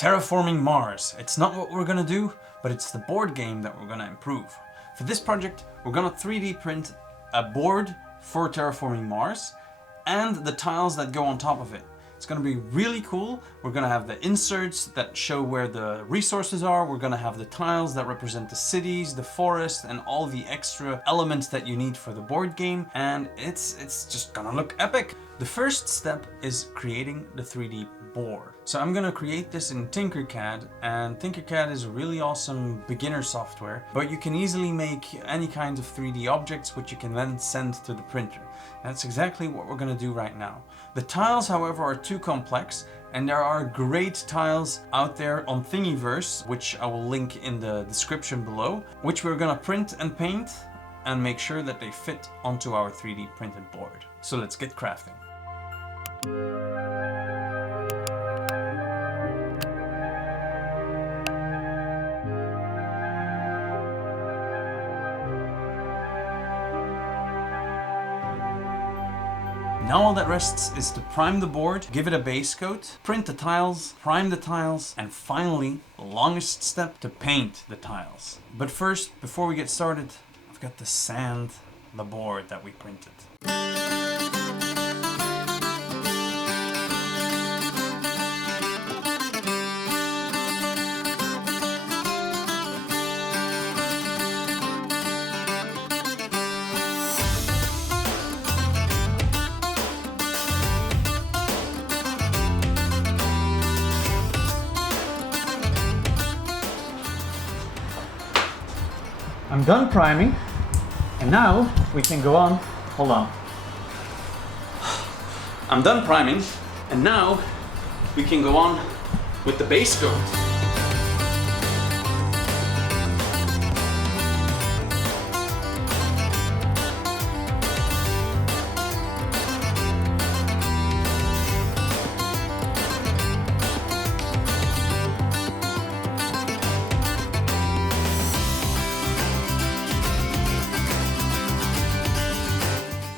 Terraforming Mars. It's not what we're gonna do, but it's the board game that we're gonna improve. For this project, we're gonna 3D print a board for Terraforming Mars and the tiles that go on top of it. It's gonna be really cool. We're gonna have the inserts that show where the resources are. We're gonna have the tiles that represent the cities, the forest, and all the extra elements that you need for the board game. And it's just gonna look epic. The first step is creating the 3D board. So I'm gonna create this in Tinkercad, and Tinkercad is a really awesome beginner software, but you can easily make any kind of 3D objects which you can then send to the printer. That's exactly what we're gonna do right now. The tiles, however, are too complex, and there are great tiles out there on Thingiverse, which I will link in the description below, which we're gonna print and paint and make sure that they fit onto our 3D printed board. So let's get crafting. Now all that rests is to prime the board, give it a base coat, print the tiles, prime the tiles, and finally, the longest step, to paint the tiles. But first, before we get started, I've got to sand the board that we printed. I'm done priming, and now we can go on. Hold on. I'm done priming, and now we can go on with the base coat.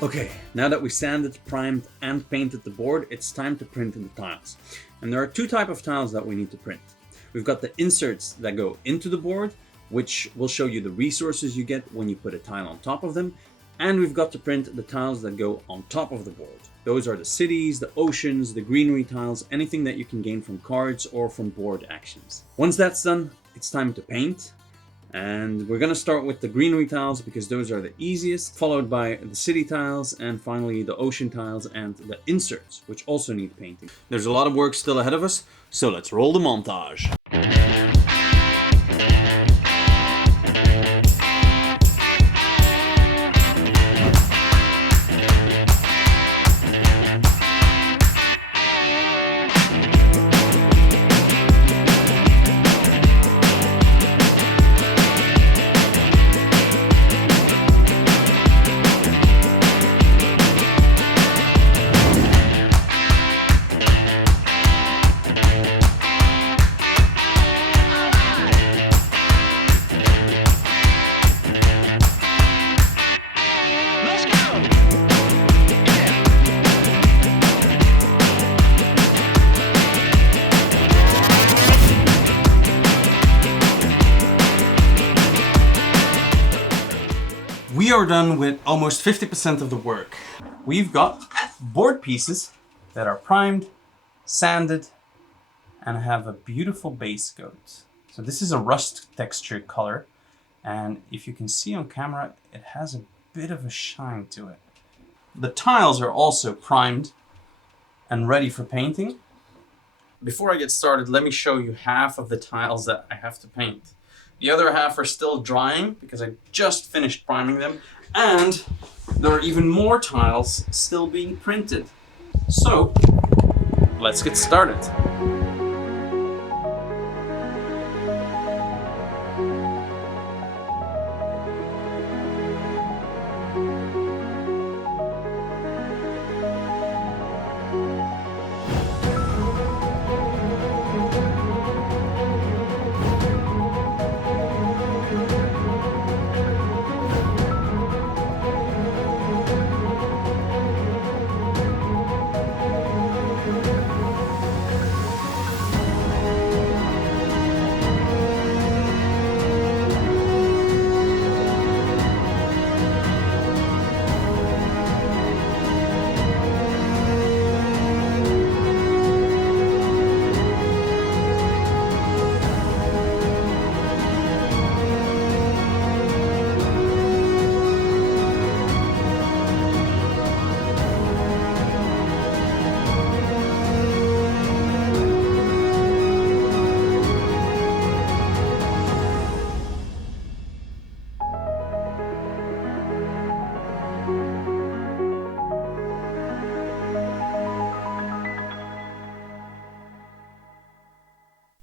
Okay, now that we sanded, primed, and painted the board, it's time to print the tiles. And there are two types of tiles that we need to print. We've got the inserts that go into the board, which will show you the resources you get when you put a tile on top of them. And we've got to print the tiles that go on top of the board. Those are the cities, the oceans, the greenery tiles, anything that you can gain from cards or from board actions. Once that's done, it's time to paint. And we're gonna start with the greenery tiles because those are the easiest, followed by the city tiles, and finally the ocean tiles and the inserts, which also need painting. There's a lot of work still ahead of us, so let's roll the montage. We are done with almost 50% of the work. We've got board pieces that are primed, sanded, and have a beautiful base coat. So this is a rust texture color, and if you can see on camera, it has a bit of a shine to it. The tiles are also primed and ready for painting. Before I get started, let me show you half of the tiles that I have to paint. The other half are still drying because I just finished priming them, and there are even more tiles still being printed. So, let's get started.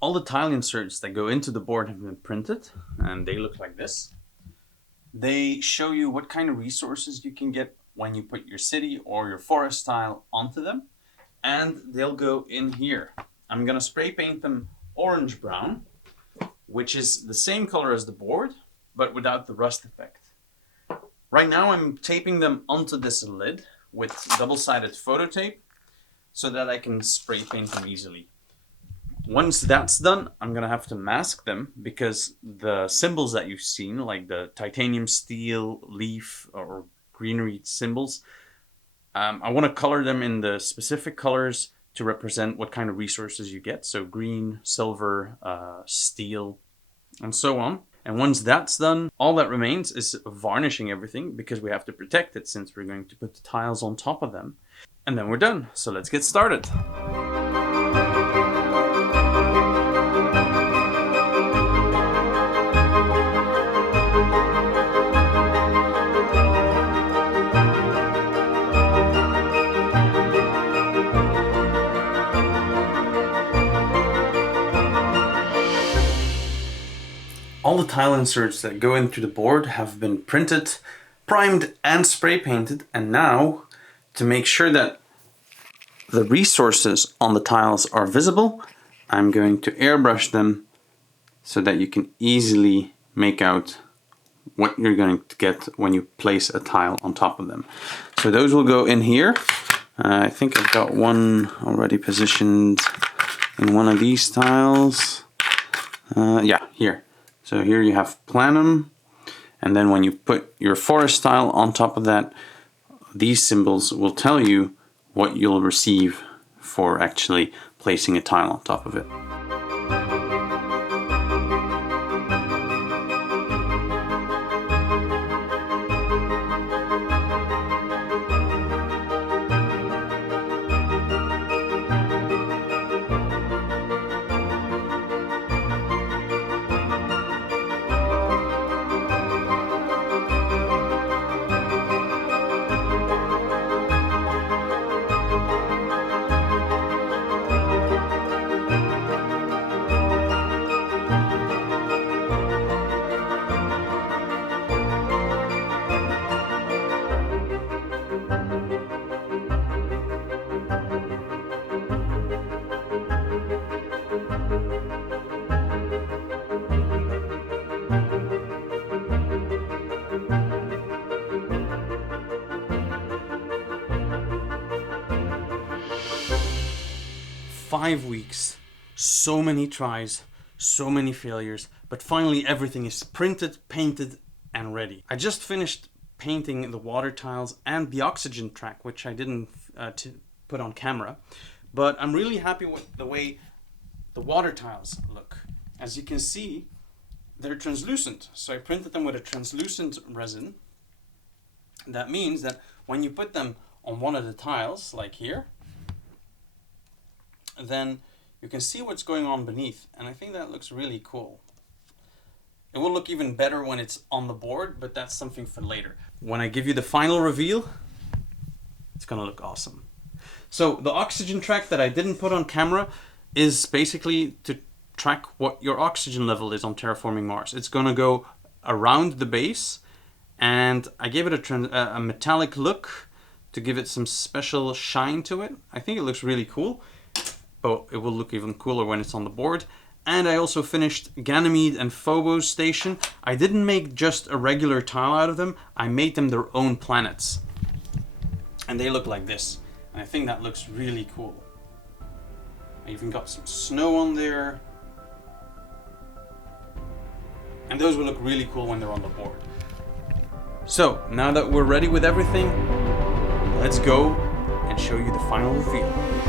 All the tile inserts that go into the board have been printed, and they look like this. They show you what kind of resources you can get when you put your city or your forest tile onto them, and they'll go in here. I'm gonna spray paint them orange brown, which is the same color as the board, but without the rust effect. Right now I'm taping them onto this lid with double-sided photo tape so that I can spray paint them easily. Once that's done, I'm gonna have to mask them because the symbols that you've seen, like the titanium, steel, leaf, or greenery symbols, I want to color them in the specific colors to represent what kind of resources you get. So green, silver, steel, and so on. And once that's done, all that remains is varnishing everything because we have to protect it since we're going to put the tiles on top of them. And then we're done. So let's get started. All the tile inserts that go into the board have been printed, primed and spray painted, and now to make sure that the resources on the tiles are visible, I'm going to airbrush them so that you can easily make out what you're going to get when you place a tile on top of them. So those will go in here. I think I've got one already positioned in one of these tiles. Yeah, here. So here you have Planum, and then when you put your forest tile on top of that, these symbols will tell you what you'll receive for actually placing a tile on top of it. "5 weeks, so many tries, so many failures, but finally everything is printed, painted, and ready." I just finished painting the water tiles and the oxygen track, which I didn't put on camera, but I'm really happy with the way the water tiles look. As you can see, they're translucent, so I printed them with a translucent resin. That means that when you put them on one of the tiles, like here, then you can see what's going on beneath, and I think that looks really cool. It will look even better when it's on the board, but that's something for later. When I give you the final reveal, it's gonna look awesome. So the oxygen track that I didn't put on camera is basically to track what your oxygen level is on Terraforming Mars. It's gonna go around the base, and I gave it a metallic look to give it some special shine to it. I think it looks really cool. But it will look even cooler when it's on the board. And I also finished Ganymede and Phobos station. I didn't make just a regular tile out of them. I made them their own planets. And they look like this. And I think that looks really cool. I even got some snow on there. And those will look really cool when they're on the board. So, now that we're ready with everything, let's go and show you the final reveal.